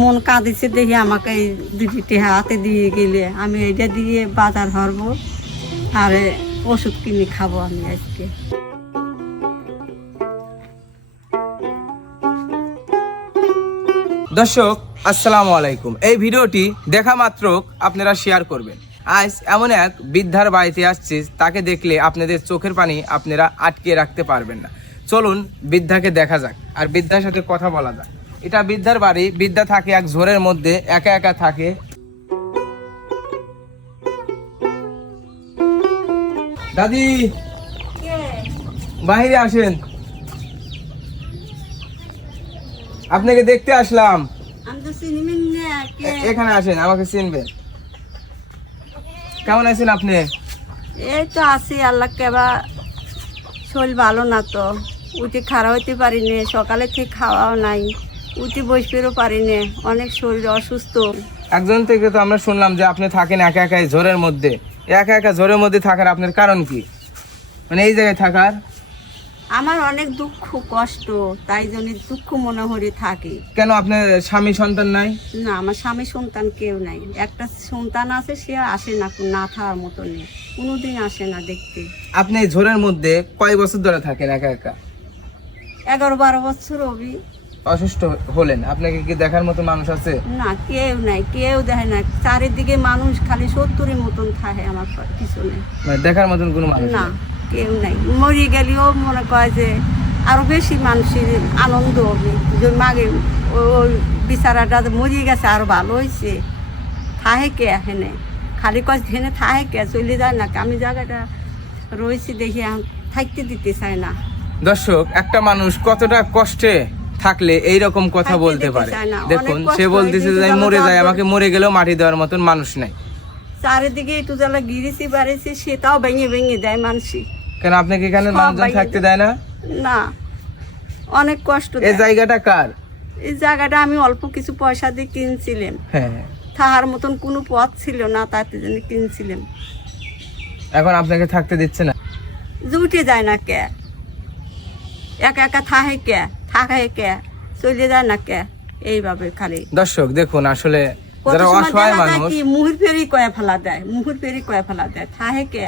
মন কাঁদিছে দেখি আমাকে দুটি হাতে দিয়ে গেলে। আমি এটা দিয়ে বাজার হরবো আর ওষুধ কিনে খাব আমি আজকে। দর্শক, আসসালামু আলাইকুম। এই ভিডিওটি দেখা মাত্র আপনারা শেয়ার করবেন। আজ এমন এক বৃদ্ধার বাড়িতে আসছি, তাকে দেখলে আপনাদের চোখের পানি আপনারা আটকে রাখতে পারবেন না। চলুন বৃদ্ধাকে দেখা যাক, আর বৃদ্ধার সাথে কথা বলা যাক। এটা বৃদ্ধার বাড়ি বৃদ্ধা থাকে এক ঝোরের মধ্যে একা একা থাকে। দাদি বাহিরে আসেন। আপনাকে দেখতে আসলাম। এখানে আসেন আমাকে চিনবেন। কেমন আছেন আপনি? এই তো আছি আল্লাহ কেবা। শরীর ভালো না তো। উঠে খাড়া হইতে পারি নে সকালে ঠিক খাওয়াও নাই। উঠে বসতেও পারি নে অনেক শরীর অসুস্থ। একজন থেকে তো আমরা শুনলাম যে আপনি থাকেন একা একা এই ঝোরের মধ্যে। একা একা ঝোরের মধ্যে থাকার আপনার কারণ কি? মানে এই জায়গায় থাকার? আমার অনেক দুঃখ কষ্ট তাই জন্য দুঃখ মনে হরে থাকি। কেন আপনার স্বামী সন্তান নাই? না আমার স্বামী সন্তান কেউ নাই। একটা সন্তান আছে সে আসে না না থাকার মতো নেই। কোনোদিন আসে না দেখতে। আপনি ঝোরের মধ্যে কয় বছর ধরে থাকেন একা একা? এগারো বারো বছর অবি অসুস্থ হলেন। আপনাকে কি দেখার মতো মানুষ আছে? না কেউ নাই কেউ দেখে না। চারিদিকে মানুষ খালি সত্তরের মতন থাকে আমার পিছনে। মানে দেখার মতন কোনো মানুষ না কেউ নাই। মরি গেলেও মনে করে যে আরও বেশি মানুষের আনন্দ হবে। যে মাগে ওই বিচারাটা যে মরিয়ে গেছে আরও ভালো হয়েছে থাহে কে হেনে খালি কয় হেনে থাহে কে? চলে যায় না আমি জায়গাটা রয়েছি দেখি থাকতে দিতে চায় না। দর্শক একটা মানুষ কতটা কষ্টে থাকলে এই রকম কথা বলতে পারে। দেখুন সে বলতেছে যে আমি মরে যাই যাওয়ার আমাকে মরে গেলেও মাটি দেওয়ার মতন মানুষ নাই। চারিদিকে একটু জ্বালা গিরেছি বাড়িছি সেটাও ভেঙে ভেঙে দেয় মানুষই। কেন আপনাকে এখানে মানুষজন থাকতে দেয়। না? না অনেক কষ্ট এই জায়গাটা কার? এই জায়গাটা আমি অল্প কিছু পয়সা দিয়ে কিনছিলাম। হ্যাঁ। থাকার মতন কোনো পথ ছিল না তাতে জন্য কিনছিলাম। এখন আপনাকে থাকতে দিচ্ছে না? উঠে যায় না কে? একা একা থাহে কে? কে চলে যায় না কে এইভাবে খালি। দর্শক দেখুন আসলে যারা অসহায় মানুষ কি মুহুর ফেরি কয়ে ফেলা দেয় মুহুর ফেরি কয়ে ফেলা দেয়। থাহে কে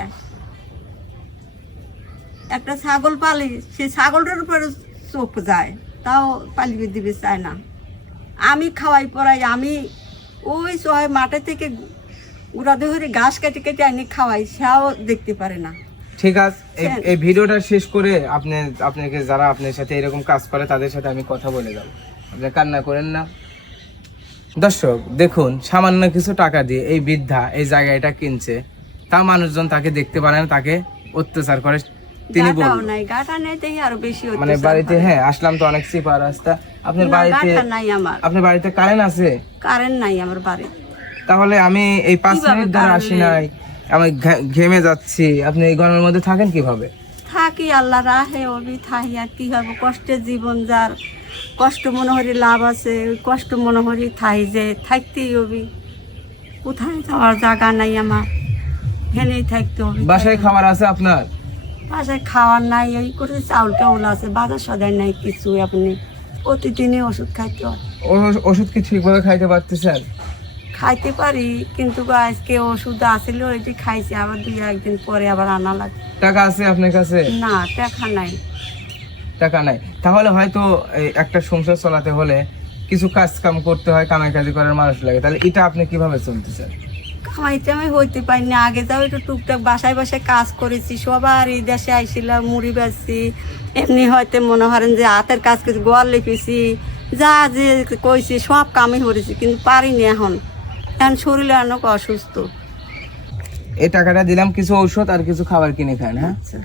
একটা ছাগল পালি সেই ছাগলটার উপরে চোখ যায় তাও পালিয়ে দিবে চায় না। আমি খাওয়াই পড়াই আমি ওই সহায় মাঠে থেকে উড়া ধরে ঘাস কেটে কেটে আনি খাওয়াই সেও দেখতে পারে না। ঠিক আছে এই- ভিডিওটা শেষ করে আপনি আপনাকে যারা আপনার সাথে এরকম কাজ করে তাদের সাথে আমি কথা বলে যাব। আপনি কান্না করেন না। দর্শক দেখুন সামান্য কিছু টাকা দিয়ে এই বৃদ্ধা এই জায়গাটা কিনছে। তা মানুষজন তাকে দেখতে পারে না তাকে অত্যাচার করে। তিনি বেশি মানে বাড়িতে হ্যাঁ আসলাম তো অনেক চিপা রাস্তা। আপনার বাড়িতে গাটা নাই আমার। আপনার বাড়িতে কারেন্ট আছে? কারেন্ট নাই আমার বাড়ি তাহলে আমি এই পাঁচ মিনিট ধরে আসি নাই? আমি ঘেমে যাচ্ছি। আপনি এই গরমের মধ্যে থাকেন কীভাবে? থাকি আল্লাহ রাহে অবি থাকি আর কি হবে? কষ্টের জীবন যার। কষ্ট মনে হরি লাভ আছে ওই কষ্ট মনে হরি থাই যে থাকতেই হবি কোথায় যাওয়ার জায়গা নাই আমার। হেনেই থাকতে হবে। বাসায় খাবার আছে আপনার? বাসায় খাওয়ার নাই ওই করে চাউল টাউল আছে বাজার সদাই নাই কিছু আপনি। প্রতিদিনই ওষুধ খাইতে হয়। ও- ওষুধ কি ঠিকভাবে খাইতে পারতেছেন? খাইতে পারি কিন্তু আজকে ওষুধ আসিল ওইটি খাইছি আবার দুই একদিন পরে আবার আনা লাগে টাকা আছে আপনার কাছে? না টাকা নাই। টাকা নাই। তাহলে হয়তো একটা সংসার চালাতে হলে কিছু কাজ কাম করতে হয় কামাই কাজি করার মানুষ লাগে। তাহলে এটা আপনি কীভাবে চলতেছেন? কামাইতে আমি হইতে পারি না। আগে যাও একটু টুকটাক বাসায় বাসায় কাজ করেছি সবার এই দেশে আইছিলাম মুড়ি বেচছি। এমনি হয়তো মনে করেন যে হাতের কাজ কিছু গোয়াল লিখেছি যা যে কইছি সব কামই করেছি কিন্তু পারিনি এখন। এখন শরীরে অনেক অসুস্থ। এই টাকাটা দিলাম কিছু ঔষধ আর কিছু খাবার কিনে খান হ্যাঁ? আচ্ছা।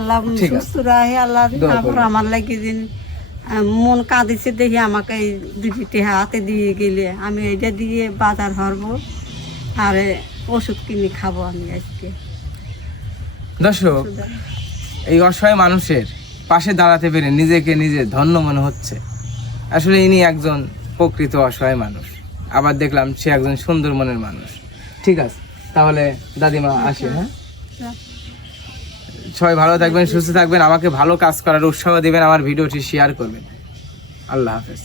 আল্লাহ সুস্থ রাহে আল্লাহ আমার লাগি দিন। মন কাঁদিছে দেখি আমাকে এই দুটি হাতে দিয়ে গেলে। আমি এটা দিয়ে বাজার হরবো আর ওষুধ কিনে খাব আমি আজকে। দর্শক এই অসহায় মানুষের পাশে দাঁড়াতে পেরে নিজেকে নিজে ধন্য মনে হচ্ছে। আসলে ইনি একজন প্রকৃত অসহায় মানুষ। আবার দেখলাম সে একজন সুন্দর মনের মানুষ। ঠিক আছে তাহলে দাদিমা আসি হ্যাঁ? সবাই ভালো থাকবেন, সুস্থ থাকবেন, আমাকে ভালো কাজ করার উৎসাহ দেবেন, আমার ভিডিওটি শেয়ার করবেন। আল্লাহ হাফেজ।